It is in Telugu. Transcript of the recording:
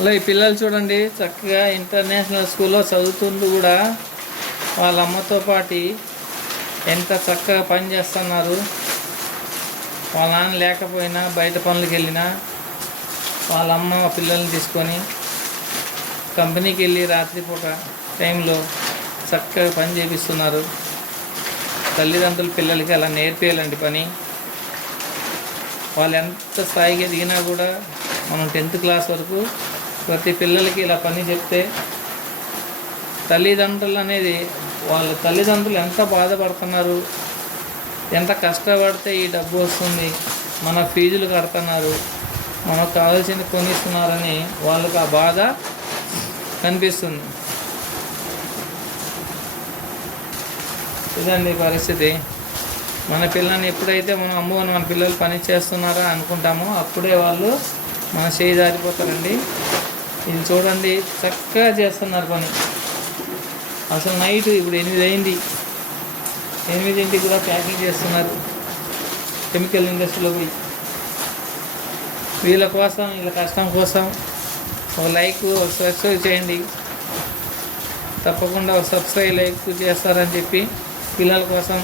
అలా ఈ పిల్లలు చూడండి చక్కగా ఇంటర్నేషనల్ స్కూల్లో చదువుతుంటూ కూడా వాళ్ళ అమ్మతో పాటు ఎంత చక్కగా పని చేస్తున్నారు. వాళ్ళ నాన్న లేకపోయినా బయట పనులకు వెళ్ళినా వాళ్ళ అమ్మ పిల్లల్ని తీసుకొని కంపెనీకి వెళ్ళి రాత్రిపూట టైంలో చక్కగా పని చేపిస్తున్నారు. తల్లిదండ్రులు పిల్లలకి అలా నేర్పేయాలండి పని. వాళ్ళు ఎంత స్థాయికి ఎదిగినా కూడా మనం 10th క్లాస్ వరకు ప్రతి పిల్లలకి ఇలా పని చెప్తే తల్లిదండ్రులు అనేది వాళ్ళ తల్లిదండ్రులు ఎంత బాధపడుతున్నారు, ఎంత కష్టపడితే ఈ డబ్బు వస్తుంది, మన ఫీజులు కడుతున్నారు, మనకు కావాల్సింది కొనిస్తున్నారని వాళ్ళకి ఆ బాధ కనిపిస్తుంది. ఇదండి పరిస్థితి. మన పిల్లల్ని ఎప్పుడైతే మనం అమ్మో మన పిల్లలు పని చేస్తున్నారా అనుకుంటామో అప్పుడే వాళ్ళు మన చేయి జారిపోతారండి. ఇది చూడండి చక్కగా చేస్తున్నారు పని. అసలు నైట్ ఇప్పుడు 8 అయింది, 8ంటికి కూడా ప్యాకింగ్ చేస్తున్నారు కెమికల్ ఇండస్ట్రీలో పోయి. వీళ్ళ కోసం వీళ్ళ కష్టం కోసం ఒక లైక్ ఒక సబ్స్క్రైబ్ చేయండి. తప్పకుండా ఒక సబ్స్క్రైబ్ లైక్ చేస్తారని చెప్పి పిల్లల కోసం